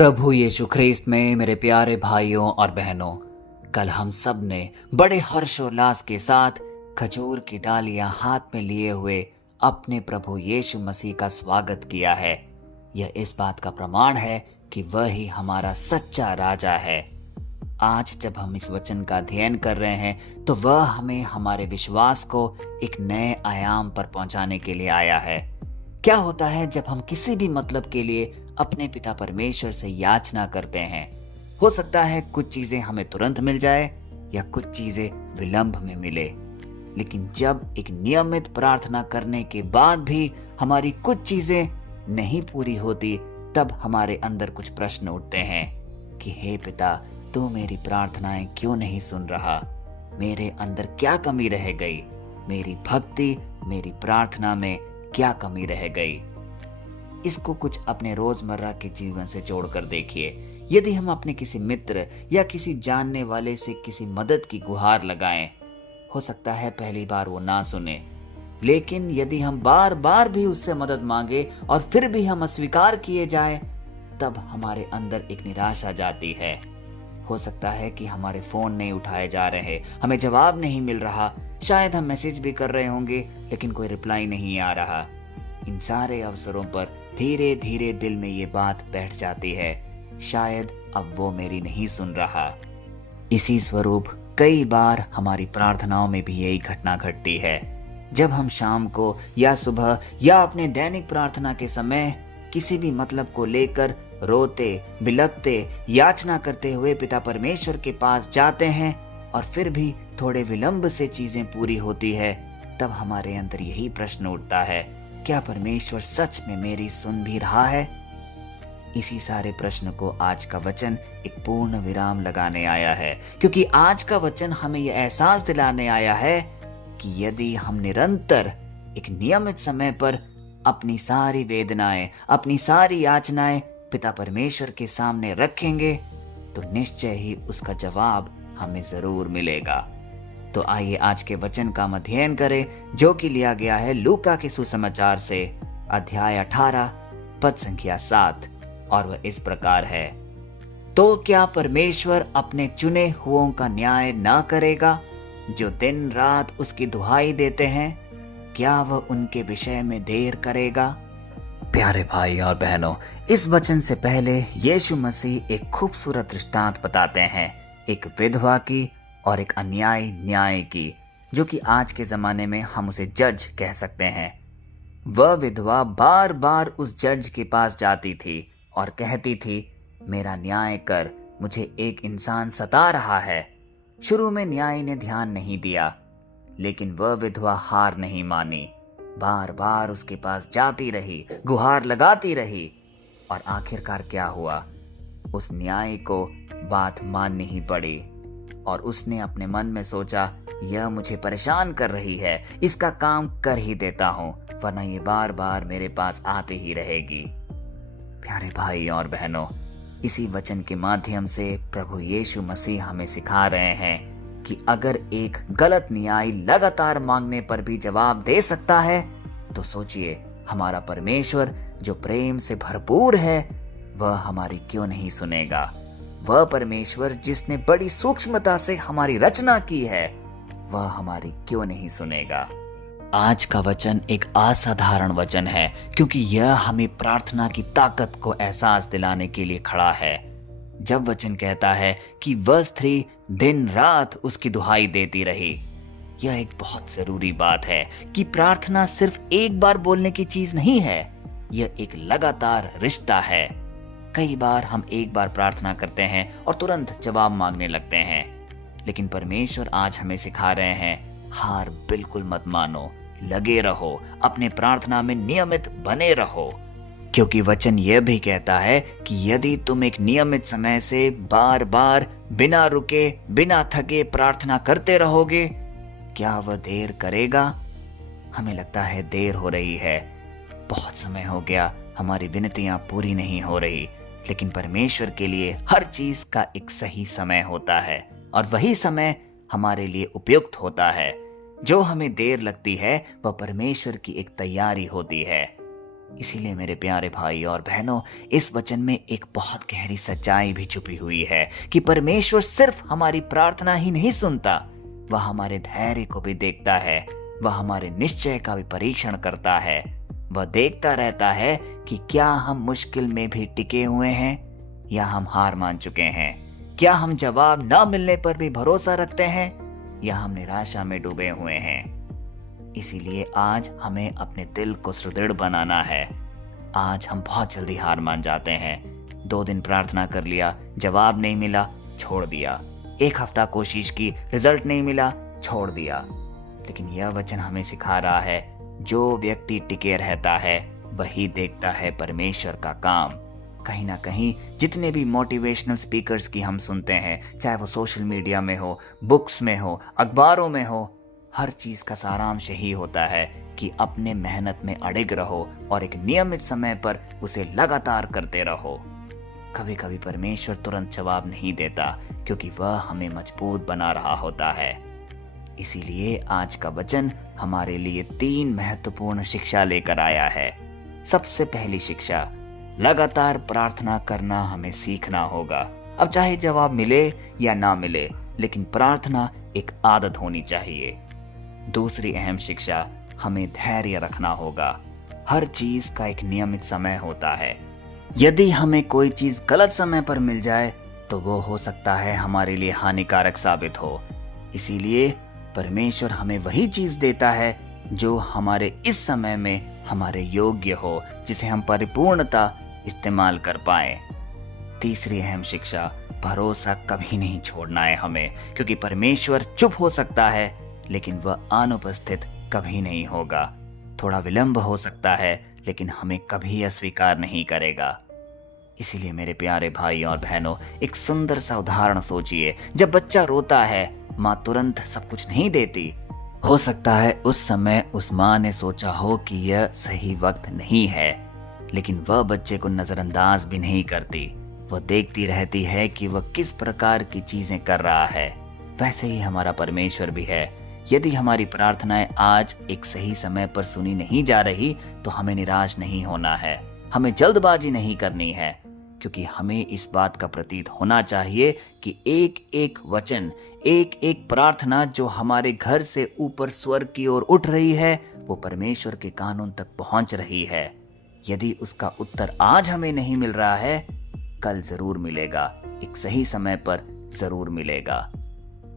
प्रभु यीशु ख्रीस्त में मेरे प्यारे भाइयों और बहनों, कल हम सब ने बड़े हर्षोल्लास के साथ खजूर की डालियां हाथ में लिए हुए अपने प्रभु यीशु मसीह का स्वागत किया है। यह इस बात का प्रमाण है कि वह ही हमारा सच्चा राजा है। आज जब हम इस वचन का अध्ययन कर रहे हैं तो वह हमें हमारे विश्वास को एक नए आयाम पर पहुंचाने के लिए आया है। क्या होता है जब हम किसी भी मतलब के लिए अपने पिता परमेश्वर से याचना करते हैं? हो सकता है कुछ चीजें हमें तुरंत मिल जाए या कुछ चीजें विलंब में मिले, लेकिन जब एक नियमित प्रार्थना करने के बाद भी हमारी कुछ चीजें नहीं पूरी होती, तब हमारे अंदर कुछ प्रश्न उठते हैं कि हे पिता, तू मेरी प्रार्थनाएं क्यों नहीं सुन रहा? मेरे अंदर क्या कमी रह गई? मेरी भक्ति, मेरी प्रार्थना में क्या कमी रह गई? इसको कुछ अपने रोजमर्रा के जीवन से जोड़कर देखिए। यदि हम अपने किसी मित्र या किसी जानने वाले से किसी मदद की गुहार लगाएं, हो सकता है पहली बार वो ना सुने, लेकिन यदि हम बार बार भी उससे मदद मांगे और फिर भी हम अस्वीकार किए जाएं, तब हमारे अंदर एक निराशा जाती है। हो सकता है कि हमारे फोन नहीं उठाए जा रहे, हमें जवाब नहीं मिल रहा, शायद हम मैसेज भी कर रहे होंगे लेकिन कोई रिप्लाई नहीं आ रहा। इन सारे अवसरों पर धीरे धीरे दिल में ये बात बैठ जाती है, शायद अब वो मेरी नहीं सुन रहा। इसी स्वरूप कई बार हमारी प्रार्थनाओं में भी यही घटना घटती है। जब हम शाम को या सुबह या अपने दैनिक प्रार्थना के समय किसी भी मतलब को लेकर रोते बिलखते याचना करते हुए पिता परमेश्वर के पास जाते हैं और फिर भी थोड़े विलंब से चीजें पूरी होती है, तब हमारे अंदर यही प्रश्न उठता है, क्या परमेश्वर सच में मेरी सुन भी रहा है? इसी सारे प्रश्न को आज का वचन एक पूर्ण विराम लगाने आया है, क्योंकि आज का वचन हमें यह एहसास दिलाने आया है कि यदि हम निरंतर एक नियमित समय पर अपनी सारी वेदनाएं, अपनी सारी याचनाएं पिता परमेश्वर के सामने रखेंगे, तो निश्चय ही उसका जवाब हमें जरूर मिलेगा। तो आइए आज के वचन का अध्ययन करें, जो कि लिया गया है लूका के सुसमाचार से, अध्याय 18 पद संख्या 7, और वह इस प्रकार है। तो क्या परमेश्वर अपने चुने हुओं का न्याय न करेगा, जो दिन रात उसकी दुहाई देते हैं? क्या वह उनके विषय में देर करेगा? प्यारे भाई और बहनों, इस वचन से पहले यीशु मसीह एक खूबसूरत दृष्टांत बताते हैं, एक विधवा की और एक अन्यायी न्याय की, जो कि आज के जमाने में हम उसे जज कह सकते हैं। वह विधवा बार बार उस जज के पास जाती थी और कहती थी, मेरा न्याय कर, मुझे एक इंसान सता रहा है। शुरू में न्याय ने ध्यान नहीं दिया, लेकिन वह विधवा हार नहीं मानी, बार बार उसके पास जाती रही, गुहार लगाती रही, और आखिरकार क्या हुआ? उस न्याय को बात माननी ही पड़ी और उसने अपने मन में सोचा, यह मुझे परेशान कर रही है, इसका काम कर ही देता हूं, वरना ये बार बार मेरे पास आती ही रहेगी। प्यारे भाई और बहनों, इसी वचन के माध्यम से प्रभु यीशु मसीह हमें सिखा रहे हैं कि अगर एक गलत न्याय लगातार मांगने पर भी जवाब दे सकता है, तो सोचिए हमारा परमेश्वर जो प्रेम से भरपूर है, वह हमारी क्यों नहीं सुनेगा? वह परमेश्वर जिसने बड़ी सूक्ष्मता से हमारी रचना की है, वह हमारी क्यों नहीं सुनेगा? आज का वचन एक असाधारण वचन है, क्योंकि यह हमें प्रार्थना की ताकत को एहसास दिलाने के लिए खड़ा है। जब वचन कहता है कि वह स्त्री दिन रात उसकी दुहाई देती रही, यह एक बहुत जरूरी बात है कि प्रार्थना सिर्फ एक बार बोलने की चीज नहीं है, यह एक लगातार रिश्ता है। कई बार हम एक बार प्रार्थना करते हैं और तुरंत जवाब मांगने लगते हैं, लेकिन परमेश्वर आज हमें सिखा रहे हैं, हार बिल्कुल मत मानो, लगे रहो, अपने प्रार्थना में नियमित बने रहो, क्योंकि वचन यह भी कहता है कि यदि तुम एक नियमित समय से बार बार बिना रुके बिना थके प्रार्थना करते रहोगे, क्या वह देर करेगा? हमें लगता है देर हो रही है, बहुत समय हो गया, हमारी विनतियां पूरी नहीं हो रही, लेकिन परमेश्वर के लिए हर चीज का एक सही समय होता है और वही समय हमारे लिए उपयुक्त होता है। जो हमें देर लगती है वह परमेश्वर की एक तैयारी होती है। इसीलिए मेरे प्यारे भाई और बहनों, इस वचन में एक बहुत गहरी सच्चाई भी छुपी हुई है कि परमेश्वर सिर्फ हमारी प्रार्थना ही नहीं सुनता, वह हमारे धैर्य को भी देखता है, वह हमारे निश्चय का भी परीक्षण करता है। वह देखता रहता है कि क्या हम मुश्किल में भी टिके हुए हैं या हम हार मान चुके हैं, क्या हम जवाब न मिलने पर भी भरोसा रखते हैं या हम निराशा में डूबे हुए हैं। इसीलिए आज हमें अपने दिल को सुदृढ़ बनाना है। आज हम बहुत जल्दी हार मान जाते हैं। 2 दिन प्रार्थना कर लिया, जवाब नहीं मिला, छोड़ दिया। 1 हफ्ता कोशिश की, रिजल्ट नहीं मिला, छोड़ दिया। लेकिन यह वचन हमें सिखा रहा है, जो व्यक्ति टिके रहता है वही देखता है परमेश्वर का काम। कहीं ना कहीं जितने भी मोटिवेशनल स्पीकर्स की हम सुनते हैं, चाहे वो सोशल मीडिया में हो, बुक्स में हो, अखबारों में हो, हर चीज का सारांश यही होता है कि अपने मेहनत में अड़िग रहो और एक नियमित समय पर उसे लगातार करते रहो। कभी कभी परमेश्वर तुरंत जवाब नहीं देता क्योंकि वह हमें मजबूत बना रहा होता है। इसीलिए आज का वचन हमारे लिए 3 महत्वपूर्ण शिक्षा लेकर आया है। सबसे पहली शिक्षा, लगातार प्रार्थना करना हमें सीखना होगा। अब चाहे जवाब मिले या ना मिले, लेकिन प्रार्थना एक आदत होनी चाहिए। दूसरी अहम शिक्षा, हमें धैर्य रखना होगा। हर चीज का एक नियमित समय होता है। यदि हमें कोई चीज गलत समय पर मिल जाए तो वो हो सकता है हमारे लिए हानिकारक साबित हो। इसीलिए परमेश्वर हमें वही चीज देता है जो हमारे इस समय में हमारे योग्य हो, जिसे हम परिपूर्णता इस्तेमाल कर पाए। तीसरी अहम शिक्षा, भरोसा कभी नहीं छोड़ना है हमें, क्योंकि परमेश्वर चुप हो सकता है लेकिन वह अनुपस्थित कभी नहीं होगा। थोड़ा विलंब हो सकता है लेकिन हमें कभी अस्वीकार नहीं करेगा। इसीलिए मेरे प्यारे भाई और बहनों, एक सुंदर सा उदाहरण सोचिए। जब बच्चा रोता है, माँ तुरंत सब कुछ नहीं देती। हो सकता है उस समय उस माँ ने सोचा हो कि यह सही वक्त नहीं है, लेकिन वह बच्चे को नजरअंदाज भी नहीं करती। वह देखती रहती है कि वह किस प्रकार की चीजें कर रहा है। वैसे ही हमारा परमेश्वर भी है। यदि हमारी प्रार्थनाएं आज एक सही समय पर सुनी नहीं जा रही तो हमें निराश नहीं होना है, हमें जल्दबाजी नहीं करनी है, क्योंकि हमें इस बात का प्रतीत होना चाहिए कि एक एक वचन, एक एक प्रार्थना जो हमारे घर से ऊपर स्वर्ग की ओर उठ रही है, वो परमेश्वर के कानून तक पहुंच रही है। यदि उसका उत्तर आज हमें नहीं मिल रहा है, कल जरूर मिलेगा, एक सही समय पर जरूर मिलेगा।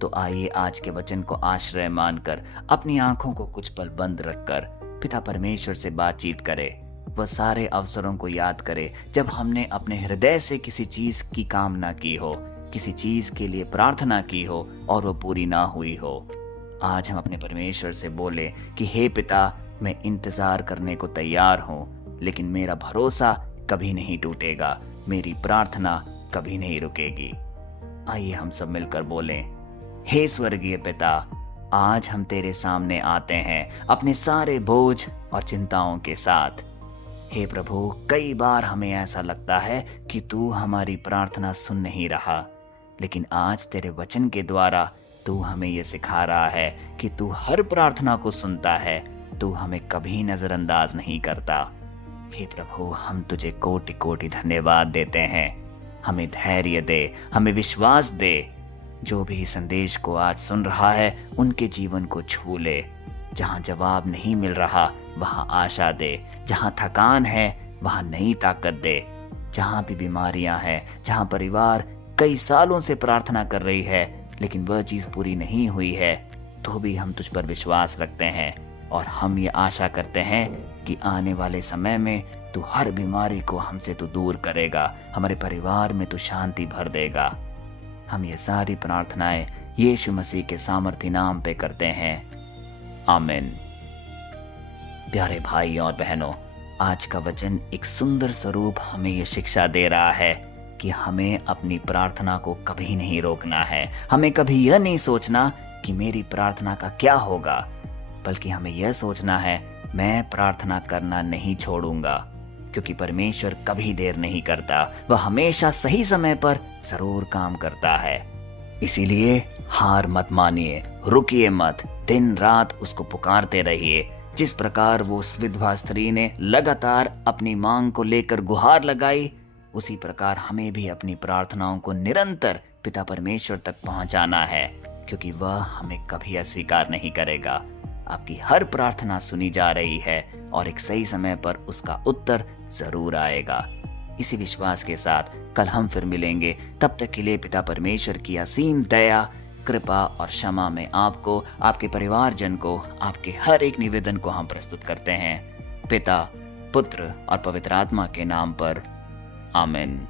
तो आइए आज के वचन को आश्रय मानकर अपनी आंखों को कुछ पल बंद रखकर पिता परमेश्वर से बातचीत करें। वह सारे अवसरों को याद करें जब हमने अपने हृदय से किसी चीज की कामना की हो, किसी चीज के लिए प्रार्थना की हो और वो पूरी ना हुई हो। आज हम अपने परमेश्वर से बोले कि हे पिता, मैं इंतजार करने को तैयार हूँ, लेकिन मेरा भरोसा कभी नहीं टूटेगा, मेरी प्रार्थना कभी नहीं रुकेगी। आइए हम सब मिलकर बोलें, हे स्वर्गीय पिता, आज हम तेरे सामने आते हैं अपने सारे बोझ और चिंताओं के साथ। हे प्रभु, कई बार हमें ऐसा लगता है कि तू हमारी प्रार्थना सुन नहीं रहा, लेकिन आज तेरे वचन के द्वारा तू हमें ये सिखा रहा है कि तू हर प्रार्थना को सुनता है, तू हमें कभी नजरअंदाज नहीं करता। हे प्रभु, हम तुझे कोटि कोटि धन्यवाद देते हैं। हमें धैर्य दे, हमें विश्वास दे। जो भी संदेश को आज सुन रहा है, उनके जीवन को छू ले। जहाँ जवाब नहीं मिल रहा वहाँ आशा दे, जहाँ थकान है वहाँ नई ताकत दे, जहाँ भी बीमारियां हैं, जहाँ परिवार कई सालों से प्रार्थना कर रही है लेकिन वह चीज पूरी नहीं हुई है, तो भी हम तुझ पर विश्वास रखते हैं और हम ये आशा करते हैं कि आने वाले समय में तू हर बीमारी को हमसे तू दूर करेगा, हमारे परिवार में तू शांति भर देगा। हम ये सारी प्रार्थनाएं यीशु मसीह के सामर्थी नाम पे करते हैं, आमीन। प्यारे भाई और बहनों, आज का वचन एक सुंदर स्वरूप हमें ये शिक्षा दे रहा है कि हमें अपनी प्रार्थना को कभी नहीं रोकना है। हमें कभी यह नहीं सोचना कि मेरी प्रार्थना का क्या होगा, बल्कि हमें यह सोचना है मैं प्रार्थना करना नहीं छोड़ूंगा, क्योंकि परमेश्वर कभी देर नहीं करता, वह हमेशा सही समय पर जरूर काम करता है। इसीलिए हार मत मानिए, रुकिए मत, दिन रात उसको पुकारते रहिए। जिस प्रकार वो उस विधवा स्त्री ने लगातार अपनी मांग को लेकर गुहार लगाई, उसी प्रकार हमें भी अपनी प्रार्थनाओं को निरंतर पिता परमेश्वर तक पहुंचाना है, क्योंकि वह हमें कभी अस्वीकार नहीं करेगा। आपकी हर प्रार्थना सुनी जा रही है और एक सही समय पर उसका उत्तर जरूर आएगा। इसी विश्वास के साथ कल हम फिर मिलेंगे। तब तक के लिए पिता परमेश्वर की असीम दया, कृपा और क्षमा में आपको, आपके परिवारजन को, आपके हर एक निवेदन को हम प्रस्तुत करते हैं, पिता, पुत्र और पवित्र आत्मा के नाम पर। आमीन।